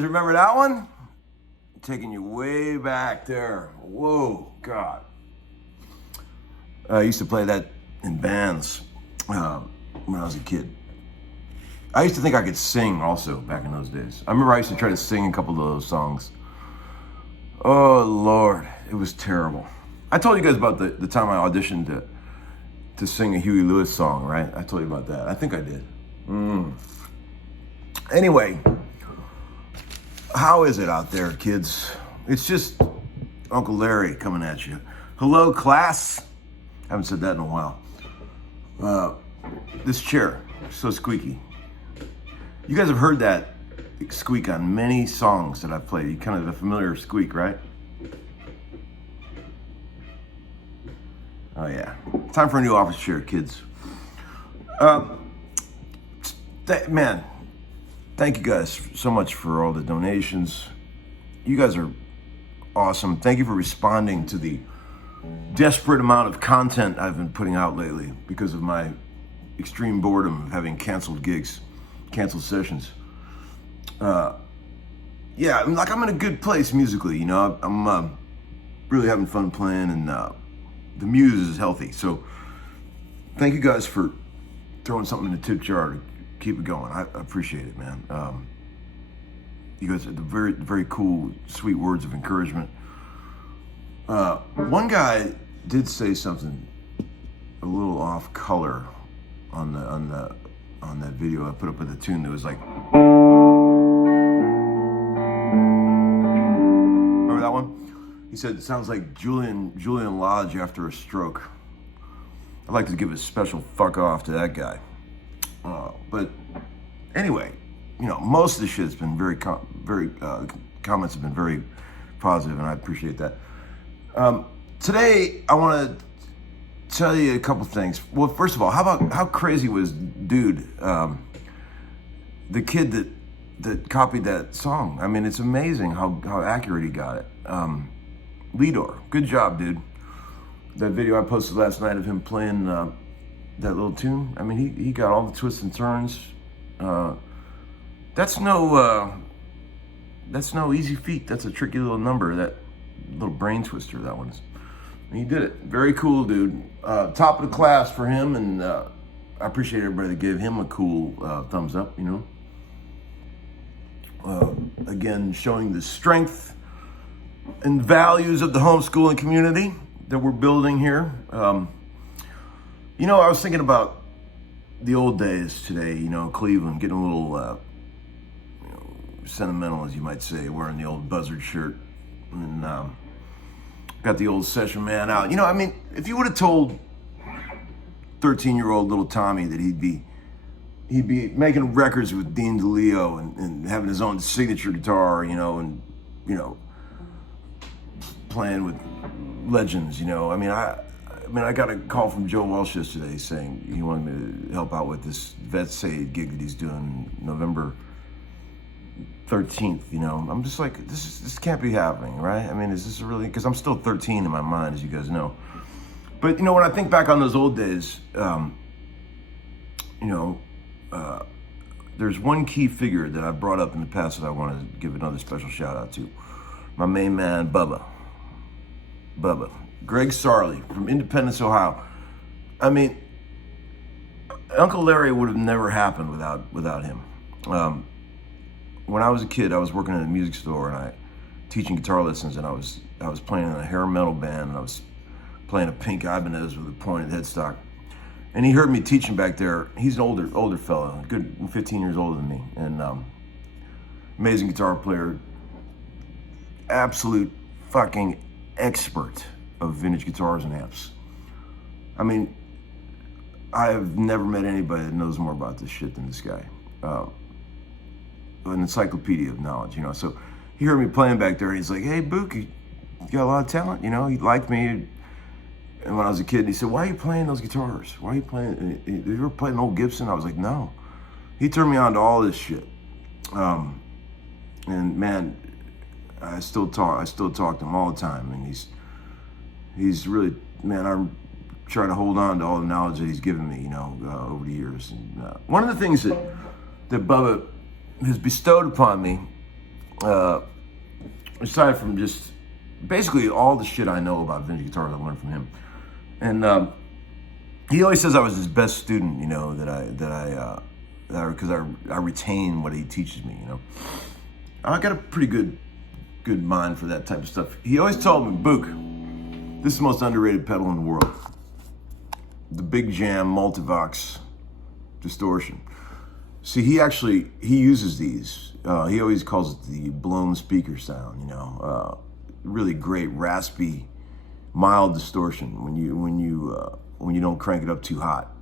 guys remember that one? Taking you way back there. Whoa, God. I used to play that in bands when I was a kid. I used to think I could sing also back in those days. I remember I used to try to sing a couple of those songs. Oh, Lord, it was terrible. I told you guys about the time I auditioned to sing a Huey Lewis song, right? I told you about that. I think I did. Anyway, how is it out there, kids? It's just Uncle Larry coming at you. Hello, class. I haven't said that in a while. This chair, so squeaky. You guys have heard that squeak on many songs that I've played. Kind of a familiar squeak, right? Oh yeah. Time for a new office chair, kids. Man, thank you guys so much for all the donations. You guys are awesome. Thank you for responding to the desperate amount of content I've been putting out lately because of my extreme boredom of having canceled gigs, canceled sessions. Yeah, I'm in a good place musically, you know. I'm really having fun playing, and the muse is healthy. So thank you guys for throwing something in the tip jar to keep it going. I appreciate it, man. You guys are the very, very cool, sweet words of encouragement. One guy did say something a little off color on that video I put up with a tune that was like, remember that one? He said it sounds like Julian Lodge after a stroke. I'd like to give a special fuck off to that guy. But anyway, you know, most of the shit's been comments have been very positive, and I appreciate that. Today I want to tell you a couple things. Well, first of all, how crazy was Dude, the kid that copied that song? I mean, it's amazing how accurate he got it. Lidor, good job, dude. That video I posted last night of him playing that little tune, I mean, he got all the twists and turns. That's no easy feat. That's a tricky little number, that little brain twister, that one is. He did it. Very cool, dude. Top of the class for him, and I appreciate everybody that gave him a cool thumbs up, you know. Again, showing the strength and values of the homeschooling community that we're building here. You know, I was thinking about the old days today, you know, Cleveland, getting a little sentimental, as you might say, wearing the old buzzard shirt, and got the old session man out. You know, I mean, if you would have told 13-year-old little Tommy that he'd be making records with Dean DeLeo and having his own signature guitar, you know, and, you know, playing with legends, you know. I mean, I got a call from Joe Walsh yesterday saying he wanted me to help out with this Vets Aid gig that he's doing November 13th, you know. I'm just like, this can't be happening, right? I mean, is this really, because I'm still 13 in my mind, as you guys know. But, you know, when I think back on those old days, you know, there's one key figure that I brought up in the past that I want to give another special shout out to. My main man, Bubba. Greg Sarley from Independence, Ohio. I mean, Uncle Larry would have never happened without him. When I was a kid, I was working in a music store and I teaching guitar lessons, and I was playing in a hair metal band, and I was playing a pink Ibanez with a pointed headstock. And he heard me teaching back there. He's an older fella, good 15 years older than me, and amazing guitar player, absolute fucking expert of vintage guitars and amps. I mean, I have never met anybody that knows more about this shit than this guy. An encyclopedia of knowledge, you know. So he heard me playing back there, and he's like, "Hey, Book, you got a lot of talent, you know." He liked me, and when I was a kid, he said, "Why are you playing those guitars? Why are you playing? Have you ever played an old Gibson?" I was like, "No." He turned me on to all this shit, and man, I still talk to him all the time, and he's really, man, I try to hold on to all the knowledge that he's given me, you know, over the years. And one of the things that Bubba has bestowed upon me aside from just basically all the shit I know about vintage guitars, I learned from him. And he always says I was his best student, you know, because I retain what he teaches me, you know. I got a pretty good mind for that type of stuff. He always told me, Book, this is the most underrated pedal in the world. The Big Jam Multivox Distortion. See, he uses these. He always calls it the blown speaker sound, you know. Really great, raspy, mild distortion when you don't crank it up too hot.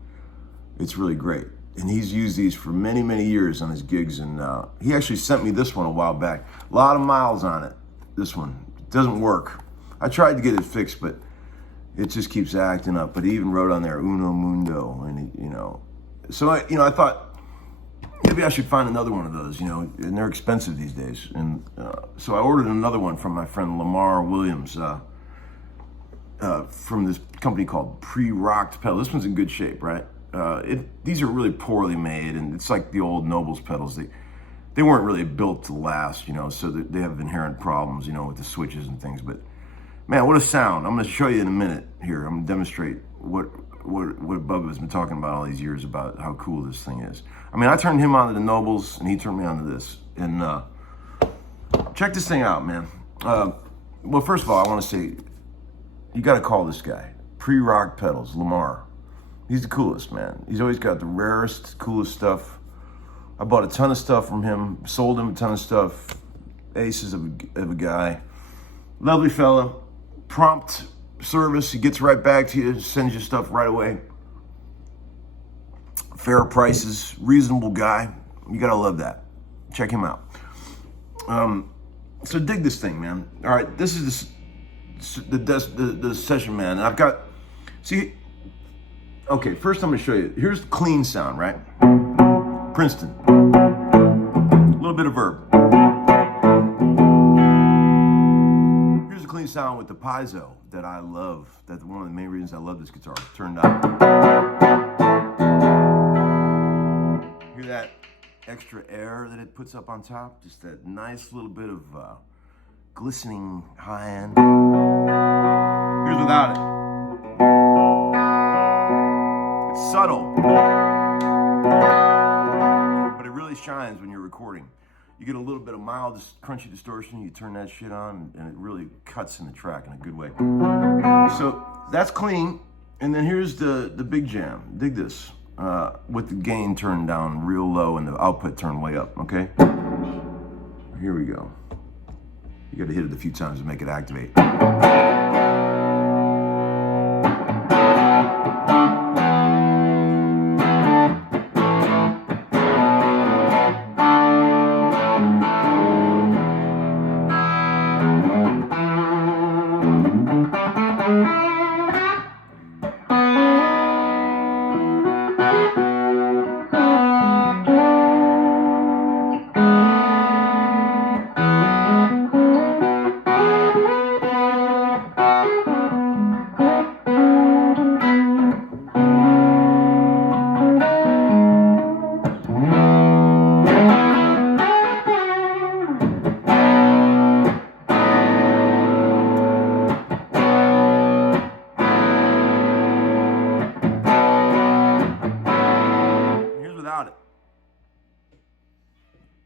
It's really great. And he's used these for many, many years on his gigs. And he actually sent me this one a while back. A lot of miles on it. This one. It doesn't work. I tried to get it fixed, but it just keeps acting up. But he even wrote on there, Uno Mundo. And, you know. So, I thought, maybe I should find another one of those, you know. And they're expensive these days. And so I ordered another one from my friend Lamar Williams from this company called Pre-Rocked Pedal. This one's in good shape, right? These are really poorly made, and it's like the old Nobles pedals. They weren't really built to last, you know, so they have inherent problems, you know, with the switches and things. But man, what a sound! I'm going to show you in a minute here. I'm going to demonstrate what Bubba has been talking about all these years about how cool this thing is. I mean, I turned him on to the Nobles, and he turned me on to this. And check this thing out, man. Well, first of all, I want to say, you got to call this guy. Pre-Rocked Pedals, Lamar. He's the coolest, man. He's always got the rarest, coolest stuff. I bought a ton of stuff from him, sold him a ton of stuff. Aces of a guy. Lovely fella. Prompt service. He gets right back to you, sends you stuff right away. Fair prices, reasonable guy. You gotta love that. Check him out. So dig this thing, man. All right, this is the session, man. And I've got, see, okay, first I'm gonna show you. Here's the clean sound, right? Princeton. A little bit of verb. Here's the clean sound with the piezo that I love. That's one of the main reasons I love this guitar. Turned up. Hear that extra air that it puts up on top? Just that nice little bit of glistening high end. Here's without it. It's subtle, but it really shines when you're recording. You get a little bit of mild, crunchy distortion, you turn that shit on, and it really cuts in the track in a good way. So that's clean, and then here's the Big Jam. Dig this, with the gain turned down real low and the output turned way up, okay? Here we go. You gotta hit it a few times to make it activate.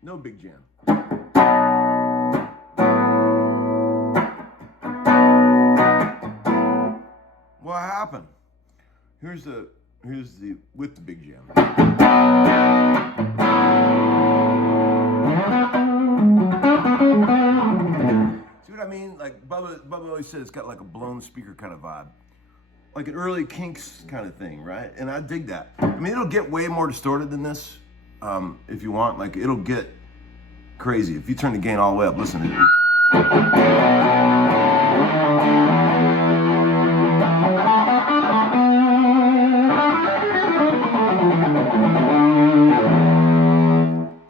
No Big Jam. What happened? Here's the with the Big Jam. See what I mean? Like Bubba always said, it's got like a blown speaker kind of vibe, like an early Kinks kind of thing, right? And I dig that. I mean, it'll get way more distorted than this. If you want, like, it'll get crazy. If you turn the gain all the way up, listen to it.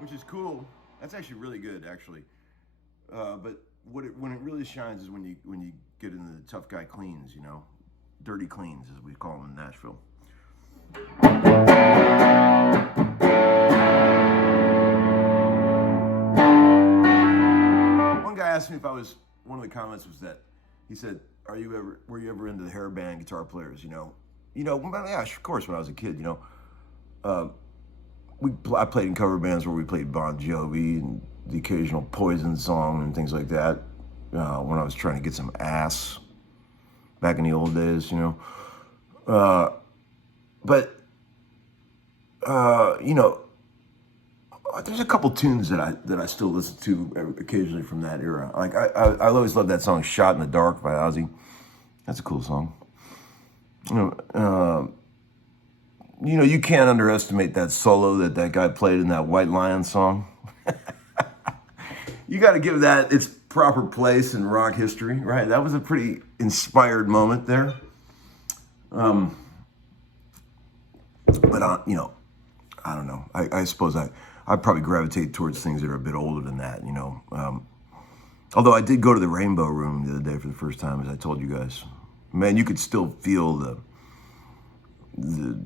Which is cool. That's actually really good, actually. But when it really shines is when you get into the tough guy cleans, you know, dirty cleans, as we call them in Nashville. asked me if I was, one of the comments was that, he said, were you ever into the hair band guitar players, well, yeah, of course, when I was a kid, I played in cover bands where we played Bon Jovi and the occasional Poison song and things like that, when I was trying to get some ass back in the old days, but, there's a couple tunes that I still listen to occasionally from that era. Like I always loved that song "Shot in the Dark" by Ozzy. That's a cool song. You can't underestimate that solo that guy played in that White Lion song. You got to give that its proper place in rock history, right? That was a pretty inspired moment there. But I don't know. I suppose I probably gravitate towards things that are a bit older than that, Although I did go to the Rainbow Room the other day for the first time, as I told you guys. Man, you could still feel the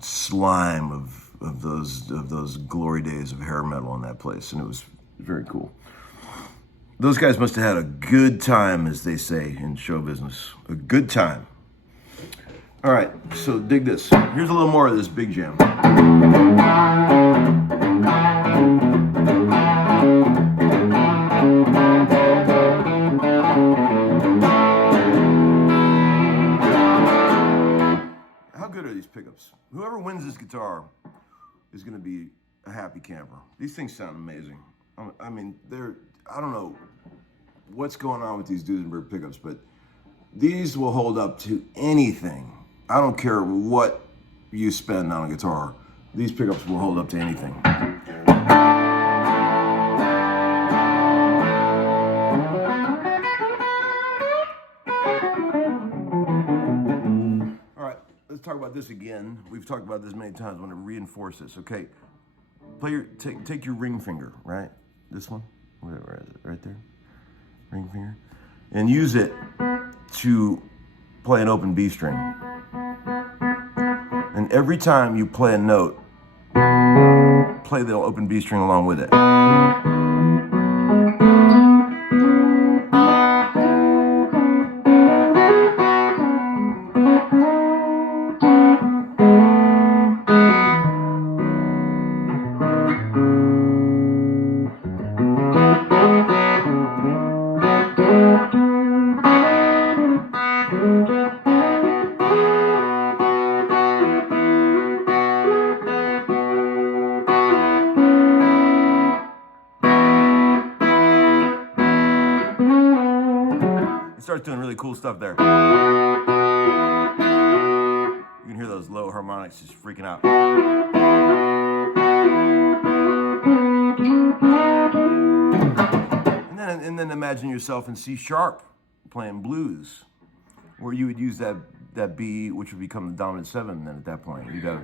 slime of those glory days of hair metal in that place, and it was very cool. Those guys must have had a good time, as they say in show business. A good time. All right, so dig this. Here's a little more of this Big Jam. How good are these pickups? Whoever wins this guitar is going to be a happy camper. These things sound amazing. I mean, I don't know what's going on with these Duesenberg pickups, but these will hold up to anything. I don't care what you spend on a guitar. These pickups will hold up to anything. All right, let's talk about this again. We've talked about this many times. I want to reinforce this. Okay, take your ring finger, right? This one, where is it? Right there, ring finger, and use it to play an open B string. And every time you play a note, play the open B string along with it. Starts doing really cool stuff there. You can hear those low harmonics just freaking out. And then imagine yourself in C sharp playing blues, where you would use that B, which would become the dominant 7. Then at that point, you got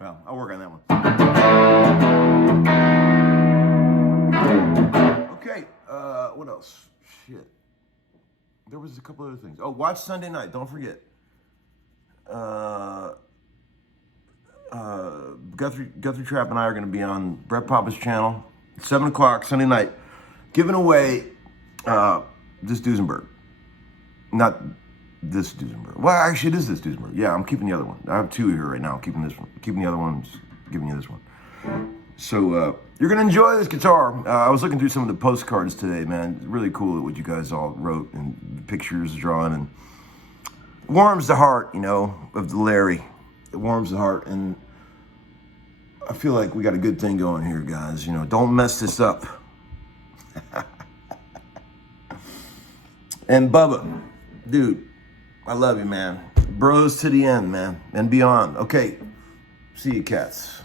well, I'll work on that one. Okay, what else? Shit. There was a couple other things. Oh, watch Sunday night. Don't forget. Guthrie Trapp and I are going to be on Brett Papa's channel, 7 o'clock Sunday night, giving away this Duesenberg. Not this Duesenberg. Well, actually, it is this Duesenberg. Yeah, I'm keeping the other one. I have 2 here right now. I'm keeping this one. Keeping the other one. Giving you this one. So you're going to enjoy this guitar. I was looking through some of the postcards today, man. Really cool what you guys all wrote and pictures drawn, and it warms the heart, of the Larry. It warms the heart, and I feel like we got a good thing going here, guys. Don't mess this up. And Bubba, dude, I love you, man. Bros to the end, man, and beyond. Okay, see you, cats.